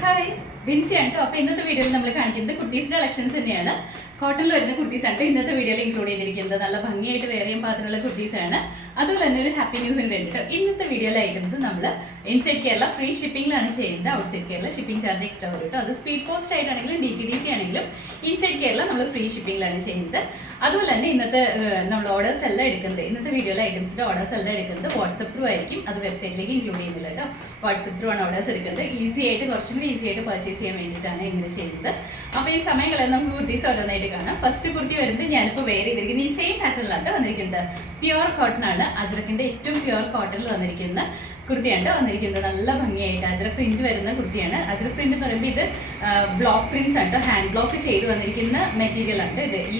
Hi Binsi ആണ് കേട്ടോ. അപ്പോൾ ഇന്നത്തെ വീഡിയോയിൽ നമ്മൾ കാണിക്കുന്നത് കുർത്തീസിന്റെ കളക്ഷൻസ് തന്നെയാണ്. കോട്ടണിൽ വരുന്ന കുർത്തീസ് ആണ് ഇന്നത്തെ വീഡിയോയിൽ ഇൻക്ലൂഡ് ചെയ്തിരിക്കുന്നത്. നല്ല ഭംഗിയായിട്ട് വേറെയും പാത്രമുള്ള കുർത്തീസാണ്. അതുപോലെ തന്നെ ഒരു ഹാപ്പി ന്യൂസിന് വേണ്ടിയിട്ട് ഇന്നത്തെ വീഡിയോയിലെ ഐറ്റംസ് നമ്മൾ ഇൻസൈഡ് കേരള ഫ്രീ ഷിപ്പിംഗിലാണ് ചെയ്യുന്നത്. Outside Kerala shipping charge extra വരും കേട്ടോ. അത് സ്പീഡ് പോസ്റ്റ് ആയിട്ടാണെങ്കിലും DTDC ആണെങ്കിലും ഇൻസൈഡ് കേരള നമ്മൾ ഫ്രീ ഷിപ്പിംഗിലാണ് ചെയ്യുന്നത്. അതുപോലെ തന്നെ ഇന്നത്തെ നമ്മൾ ഓർഡേഴ്സ് എല്ലാം എടുക്കുന്നത്, ഇന്നത്തെ വീഡിയോയിലെ ഐറ്റംസിന്റെ ഓർഡേഴ്സ് എല്ലാം എടുക്കുന്നത് വാട്സപ്പ് ത്രൂ ആയിരിക്കും. അത് വെബ്സൈറ്റിലേക്ക് ഇൻക്ലൂഡ് ചെയ്യുന്നില്ല കേട്ടോ. വാട്സപ്പ് ത്രൂ ആണ് ഓർഡേഴ്സ് എടുക്കുന്നത്. ഈസി ആയിട്ട് കുറച്ചും കൂടി ഈസി ആയിട്ട് പർച്ചേസ് ചെയ്യാൻ വേണ്ടിയിട്ടാണ് ഇങ്ങനെ ചെയ്യുന്നത്. അപ്പോൾ ഈ സമയങ്ങളിൽ നമുക്ക് കുർത്തീസ് ഓരോന്നായിട്ട് കാണാം. ഫസ്റ്റ് കുർത്തി വരുന്നത് ഞാനിപ്പോൾ വെയർ ചെയ്തിരിക്കുന്നത് ഈ സെയിം പാറ്റേണിലാണ് വന്നിരിക്കുന്നത്. പ്യുവർ കോട്ടൺ ആണ്. അജ്രക്കിന്റെ ഏറ്റവും പ്യുവർ കോട്ടണിൽ വന്നിരിക്കുന്ന കുർത്തിയാണ് വന്നിരിക്കുന്നത്. നല്ല ഭംഗിയായിട്ട് അജ്രക് പ്രിന്റ് വരുന്ന കുർത്തിയാണ്. അജ്രക് പ്രിന്റ് എന്ന് പറയുമ്പോൾ ഇത് ബ്ലോക്ക് പ്രിന്റ്സ് ആണ്, ഹാൻഡ് ബ്ലോക്ക് ചെയ്ത് വന്നിരിക്കുന്ന മെറ്റീരിയൽ ആണ് ഇത്. ഈ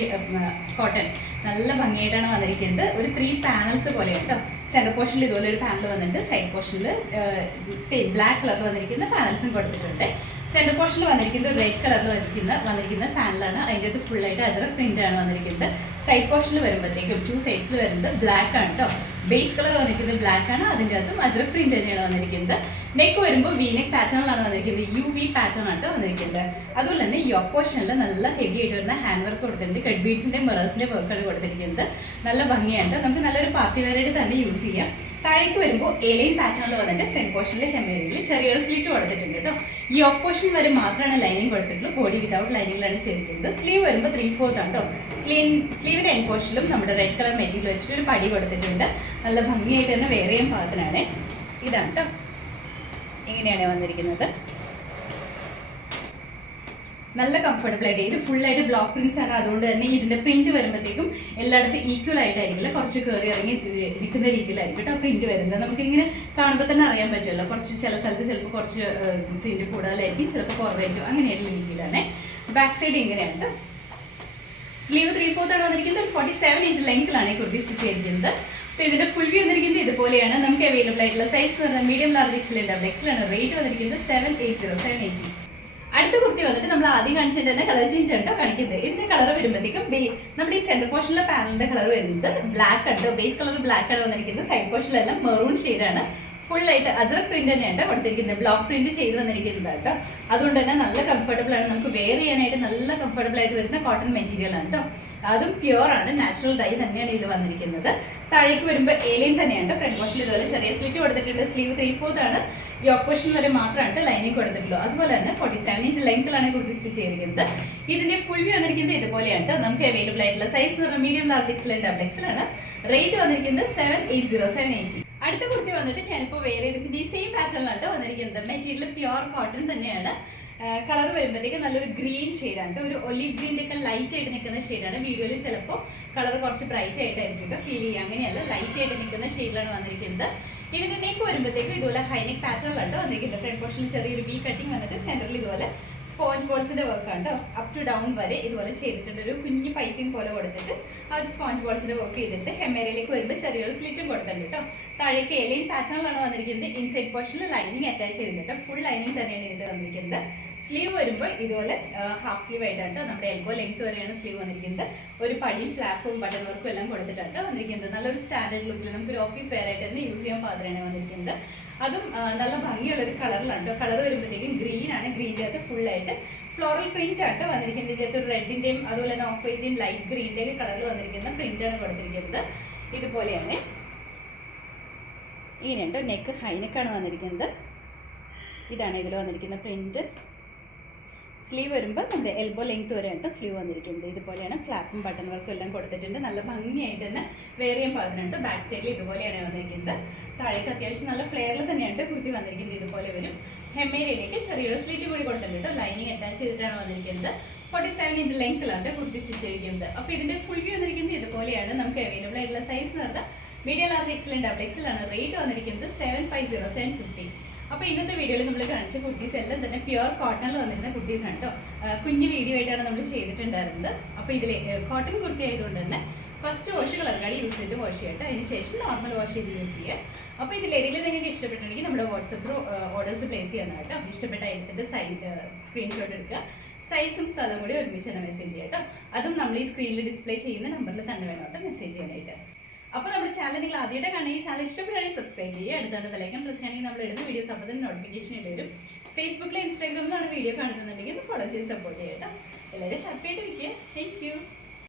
കോട്ടൺ നല്ല ഭംഗിയായിട്ടാണ് വന്നിരിക്കുന്നത്. ഒരു 3 പാനൽസ് പോലെയാണ് കേട്ടോ. സെൻറ്റർ പോർഷനിൽ ഇതുപോലെ ഒരു പാനൽ വന്നിട്ടുണ്ട്. സൈഡ് പോർഷനിൽ സെയിം ബ്ലാക്ക് കളർ വന്നിരിക്കുന്ന പാനൽസും കൊടുത്തിട്ടുണ്ട്. സെൻറ്റർ പോർഷനിൽ വന്നിരിക്കുന്നത് റെഡ് കളറിൽ വന്നിരിക്കുന്ന പാനലാണ്. അതിൻ്റെ അത് ഫുള്ളായിട്ട് അജ്രക് പ്രിന്റ് ആണ് വന്നിരിക്കുന്നത്. സൈഡ് പോർഷനിൽ വരുമ്പോഴത്തേക്കും 2 സൈഡ്സിൽ വരുന്നത് ബ്ലാക്ക് ആണ് കേട്ടോ. ബേസ് കളർ വന്നിരിക്കുന്നത് ബ്ലാക്ക് ആണ്. അതിൻ്റെ അകത്തും അജ്രക് പ്രിന്റ് തന്നെയാണ് വന്നിരിക്കുന്നത്. നെക്ക് വരുമ്പോൾ വീനെക്ക് പാറ്റേണിലാണ് വന്നിരിക്കുന്നത്. UV പാറ്റേൺ ആണ് വന്നിരിക്കുന്നത്. അതുപോലെ തന്നെ യോക്ക് പോർഷനിൽ നല്ല ഹെവി ആയിട്ട് വരുന്ന ഹാൻഡ് വർക്ക് കൊടുത്തിട്ടുണ്ട്. കട്ട് ബീഡ്സിന്റെ മിറേഴ്സിന്റെ വർക്കാണ് കൊടുത്തിരിക്കുന്നത്. നല്ല ഭംഗിയാണ്. നമുക്ക് നല്ലൊരു പാർട്ടി വെയറായിട്ട് തന്നെ യൂസ് ചെയ്യാം. താഴേക്ക് വരുമ്പോൾ എലൈൻ പാറ്റേണിൽ വന്നിട്ട് ഫ്രണ്ട് പോർഷനിൽ ഹെമ്മേരിയിൽ ചെറിയൊരു സ്ലിറ്റ് കൊടുത്തിട്ടുണ്ട് കേട്ടോ. ഈ യോക്ക് പോർഷൻ വരെ മാത്രമാണ് ലൈനിങ് കൊടുത്തിട്ടുള്ളൂ. ബോഡി വിതൗട്ട് ലൈനിങ്ങിലാണ് ചെയ്തിരിക്കുന്നത്. സ്ലീവ് വരുമ്പോൾ 3/4 ആണ് കേട്ടോ. സ്ലീവിന്റെ എൻ പോർഷനിലും നമ്മുടെ റെഡ് കളർ മെറ്റീരിയൽ വെച്ചിട്ട് ഒരു പടി കൊടുത്തിട്ടുണ്ട്. നല്ല ഭംഗിയായിട്ട് തന്നെ വേറെ ചെയ്യാൻ പാകത്തിനാണ്. ഇതാണ് കേട്ടോ. ഇങ്ങനെയാണ് വന്നിരിക്കുന്നത്. നല്ല കംഫർട്ടബിൾ ആയിട്ട്. ഇത് ഫുള്ളായിട്ട് ബ്ലോക്ക് പ്രിന്റ്സ് ആണ്. അതുകൊണ്ട് തന്നെ ഇതിന്റെ പ്രിന്റ് വരുമ്പോഴത്തേക്കും എല്ലായിടത്തും ഈക്വൽ ആയിട്ടായിരിക്കില്ല, കുറച്ച് കയറി ഇറങ്ങി നിൽക്കുന്ന രീതിയിലായിരിക്കും കേട്ടോ പ്രിന്റ് വരുന്നത്. നമുക്ക് ഇങ്ങനെ കാണുമ്പോൾ തന്നെ അറിയാൻ പറ്റുമല്ലോ. കുറച്ച് ചില സ്ഥലത്ത് ചിലപ്പോൾ കുറച്ച് പ്രിന്റ് കൂടുതലായിരിക്കും, ചിലപ്പോൾ കുറവായിരിക്കും. അങ്ങനെയുള്ള രീതിയിലാണ്. ബാക്ക് സൈഡ് ഇങ്ങനെയാണ് കേട്ടോ. സ്ലീവ് 3/4 ആണ് വന്നിരിക്കുന്നത്. 47 ഇഞ്ച് ലെങ്ത്തിലാണ് ഈ കുർത്തി സ്റ്റിച്ച് ചെയ്തിരിക്കുന്നത്. അപ്പോൾ ഇതിന്റെ ഫുൾ വ്യൂ വന്നിരിക്കുന്നത് ഇതുപോലെയാണ്. നമുക്ക് അവൈലബിൾ ആയിട്ടുള്ള size medium, large, XL, double XL ആണ്. റേറ്റ് വന്നിരിക്കുന്നത് 780. അടുത്ത കുർത്തി വന്നിട്ട് നമ്മൾ ആദ്യം കാണിച്ചിട്ട് തന്നെ കളർ ചേഞ്ച് ആണ് കാണിക്കുന്നത്. ഇതിന്റെ കളർ വരുമ്പോഴത്തേക്കും നമ്മുടെ ഈ സെന്റർ പോർഷനിലെ പാനലിന്റെ കളർ വരുന്നത് ബ്ലാക്ക് ആണ്. ബേസ് കളർ ബ്ലാക്ക് ആണ് വന്നിരിക്കുന്നത്. സൈഡ് പോർഷനിലെല്ലാം മെറൂൺ ഷെയ്ഡാണ്. ഫുള്ളായിട്ട് അജ്രക് പ്രിന്റ് തന്നെയാണ് കൊടുത്തിരിക്കുന്നത്. ബ്ലോക്ക് പ്രിന്റ് ചെയ്ത് വന്നിരിക്കുന്നത് കേട്ടോ. അതുകൊണ്ട് തന്നെ നല്ല കംഫർട്ടബിൾ ആണ്. നമുക്ക് വെയർ ചെയ്യാനായിട്ട് നല്ല കംഫർട്ടബിൾ ആയിട്ട് വരുന്ന കോട്ടൺ മെറ്റീരിയൽ ആണ് കേട്ടോ. അതും പ്യുവർ ആണ്. നാച്ചുറൽ ഡൈ തന്നെയാണ് ഇതിൽ വന്നിരിക്കുന്നത്. താഴേക്ക് വരുമ്പോൾ ഏലൈൻ തന്നെയാണ്. ഫ്രണ്ട് പോർഷനിൽ ഇതുപോലെ ചെറിയ സ്ലിറ്റ് കൊടുത്തിട്ടുണ്ട്. സ്ലീവ് 3/4 ആണ്. യോക്ക് പോർഷൻ വരെ മാത്രമാണ് ലൈനിങ് കൊടുത്തിട്ടുള്ളൂ. അതുപോലെ തന്നെ 47 ഇഞ്ച് ലെങ്ത്തിലാണ് കുർത്തി സ്റ്റിച്ച് ചെയ്തിരിക്കുന്നത്. ഇതിന്റെ ഫുൾ വ്യൂ വന്നിരിക്കുന്നത് ഇതുപോലെയാണ്. നമുക്ക് അവൈലബിൾ ആയിട്ടുള്ള size medium, large, XL, double XL ആണ്. റേറ്റ് വന്നിരിക്കുന്നത് 780. അടുത്ത കുർത്തി വന്നിട്ട് ഞാനിപ്പോൾ വേറെ ചെയ്തിരിക്കുന്നത് ഈ സെയിം പാറ്റേണിലാണ് വന്നിരിക്കുന്നത്. മെറ്റീരിയൽ പ്യുവർ കോട്ടൺ തന്നെയാണ്. കളർ വരുമ്പോഴത്തേക്ക് നല്ലൊരു ഗ്രീൻ ഷെയ്ഡാണ്. ഒരു ഒലിവ് ഗ്രീൻ്റെ ഒക്കെ ലൈറ്റ് ആയിട്ട് നിൽക്കുന്ന ഷെയ്ഡാണ്. വീഡിയോയിൽ ചിലപ്പോൾ കളർ കുറച്ച് ബ്രൈറ്റ് ആയിട്ടായിരിക്കും ഫീൽ ചെയ്യുക. അങ്ങനെയല്ല, ലൈറ്റ് ആയിട്ട് നിൽക്കുന്ന ഷെയ്ഡിലാണ് വന്നിരിക്കുന്നത്. ഇതിന്റെ നെക്ക് വരുമ്പോഴത്തേക്കും ഇതുപോലെ ഹൈനെക്ക് പാറ്റേണിലാണ് വന്നിരിക്കുന്നത്. ഫ്രണ്ട് പോർഷനിൽ ചെറിയൊരു വി കട്ടിങ് വന്നിട്ട് സെന്ററിൽ ഇതുപോലെ സ്പോഞ്ച് ബോൾസിന്റെ വർക്കാണ് അപ് ടു ഡൗൺ വരെ ഇതുപോലെ ചെയ്തിട്ടുണ്ട്. ഒരു കുഞ്ഞു പൈപ്പിംഗ് പോലെ കൊടുത്തിട്ട് ആ ഒരു സ്പോഞ്ച് ബോൾസിന്റെ വർക്ക് ചെയ്തിട്ട് ഹെമ്മേരയിലേക്ക് വരുമ്പോൾ ചെറിയൊരു സ്ലിറ്റും കൊടുത്തിട്ടുണ്ട് കേട്ടോ. താഴേക്ക് എലൈൻ പാറ്റേണിലാണ് വന്നിരിക്കുന്നത്. ഇൻസൈഡ് പോർഷനിൽ ലൈനിങ് അറ്റാച്ച് ചെയ്തിട്ട് ഫുൾ ലൈനിങ് തന്നെയാണ് ഇത് വന്നിരിക്കുന്നത്. സ്ലീവ് വരുമ്പോൾ ഇതുപോലെ ഹാഫ് സ്ലീവ് ആയിട്ടാണ് നമ്മുടെ എൽബോ ലെങ്ത് വരെയാണ് സ്ലീവ് വന്നിരിക്കുന്നത്. ഒരു പടിയും ഫ്ലാപ്പും ബട്ടൺ വർക്കും എല്ലാം കൊടുത്തിട്ടാണ് വന്നിരിക്കുന്നത്. നല്ലൊരു സ്റ്റാൻഡേർഡ് ലുക്കിൽ നമുക്കൊരു ഓഫീസ് വെയർ ആയിട്ട് തന്നെ യൂസ് ചെയ്യാൻ പാത്രമാണ് വന്നിരിക്കുന്നത്. അതും നല്ല ഭംഗിയുള്ളൊരു കളറിലാണ്. കളർ വരുമ്പോഴത്തേക്കും ഗ്രീൻ ആണ്. ഗ്രീൻ്റെ അകത്ത് ഫുള്ളായിട്ട് ഫ്ലോറൽ പ്രിന്റ് ആണ് വന്നിരിക്കുന്നത്. ഇതിനകത്ത് ഒരു റെഡിന്റെയും അതുപോലെ തന്നെ ഓഫ് വൈറ്റിന്റെയും ലൈറ്റ് ഗ്രീൻ്റെയും കളറിൽ വന്നിരിക്കുന്ന പ്രിന്റാണ് കൊടുത്തിരിക്കുന്നത്. ഇതുപോലെയാണ്. ഇങ്ങനെയുണ്ട്. നെക്ക് ഹൈനെക്കാണ് വന്നിരിക്കുന്നത്. ഇതാണ് ഇതിൽ വന്നിരിക്കുന്ന പ്രിന്റ്. സ്ലീവ് വരുമ്പോൾ നമ്മുടെ എൽബോ ലെങ്ത് വരെയാണ് സ്ലീവ് വന്നിരിക്കുന്നത്. ഇതുപോലെയാണ്. ഫ്ലാപ്പും ബട്ടൺ വർക്കും എല്ലാം കൊടുത്തിട്ടുണ്ട്. നല്ല ഭംഗിയായിട്ട് തന്നെ വേറെ ചെയ്യാൻ പാടുന്നുണ്ട്. ബാക്ക് സൈഡിൽ ഇതുപോലെയാണ് വന്നിരിക്കുന്നത്. താഴേക്ക് അത്യാവശ്യം നല്ല ഫ്ലെയറിൽ തന്നെയാണ് കുർത്തി വന്നിരിക്കുന്നത്. ഇതുപോലെ വരും. ഹെമ്മേരയിലേക്ക് ചെറിയൊരു സ്ലിറ്റ് കൂടി കൊടുത്തിട്ടുണ്ട്. ലൈനിങ് അറ്റാച്ച് ചെയ്തിട്ടാണ് വന്നിരിക്കുന്നത്. 47 ഇഞ്ച് ലെങ്ത്തിലാണ് കുർത്തി സ്റ്റിച്ച് ചെയ്തിരിക്കുന്നത്. അപ്പോൾ ഇതിന്റെ ഫുൾ വ്യൂ വന്നിരിക്കുന്നത് ഇതുപോലെയാണ്. നമുക്ക് അവൈലബിൾ ആയിട്ടുള്ള സൈസ് എന്ന് പറഞ്ഞാൽ medium, large, XL, double XL ആണ്. റേറ്റ് വന്നിരിക്കുന്നത് 750. അപ്പോൾ ഇന്നത്തെ വീഡിയോയിൽ നമ്മൾ കാണിച്ച കുർത്തീസ് എല്ലാം തന്നെ പ്യുവർ കോട്ടണിൽ വന്നിരുന്ന കുർത്തീസ് ആണ് കേട്ടോ. കുഞ്ഞു വീഡിയോ ആയിട്ടാണ് നമ്മൾ ചെയ്തിട്ടുണ്ടായിരുന്നത്. അപ്പോൾ ഇതിൽ കോട്ടൺ കുർത്തി ആയതുകൊണ്ട് തന്നെ first wash colour card use ചെയ്തിട്ട് വാഷ് ചെയ്യട്ടെ. അതിന് ശേഷം നോർമൽ വാഷ് ചെയ്ത് യൂസ് ചെയ്യുക. അപ്പോൾ ഇതിൽ ഏതെങ്കിലും നിങ്ങൾക്ക് ഇഷ്ടപ്പെട്ടിട്ടുണ്ടെങ്കിൽ നമ്മുടെ വാട്സപ്പ് ഓർഡേഴ്സ് പ്ലേസ് ചെയ്യുന്ന കേട്ടോ. ഇഷ്ടപ്പെട്ട ഐറ്റത്തിൻ്റെ സ്ക്രീൻഷോട്ട് എടുക്കുക. സൈസും സ്ഥലം കൂടി ഒരുമിച്ച് തന്നെ മെസ്സേജ് ചെയ്യാം കേട്ടോ. അതും നമ്മൾ ഈ സ്ക്രീനിൽ ഡിസ്പ്ലേ ചെയ്യുന്ന നമ്പറിൽ തന്നെ വേണം കേട്ടോ മെസ്സേജ് ചെയ്യാനായിട്ട്. അപ്പോൾ നമ്മുടെ ചാനൽ നിങ്ങൾ ആദ്യമായിട്ട് കാണുകയും ചാനൽ ഇഷ്ടപ്പെടുകയാണെങ്കിൽ സബ്സ്ക്രൈബ് ചെയ്യുക. അടുത്ത ബെല്ലൈക്കൺ പ്രസ് ചെയ്യണമെങ്കിൽ നമ്മൾ ഇടുന്ന വീഡിയോസ് അപ്പോൾ തന്നെ നോട്ടിഫിക്കേഷൻ വരും. ഫേസ്ബുക്കിലെ ഇൻസ്റ്റാഗ്രാമിലാണ് വീഡിയോ കാണുന്നുണ്ടെങ്കിൽ ഫോളോ ചെയ്ത് സപ്പോർട്ട് ചെയ്യാം കേട്ടോ. എല്ലാവരും ഹാപ്പി ആയിട്ട് ഇരിക്കുക. Thank you.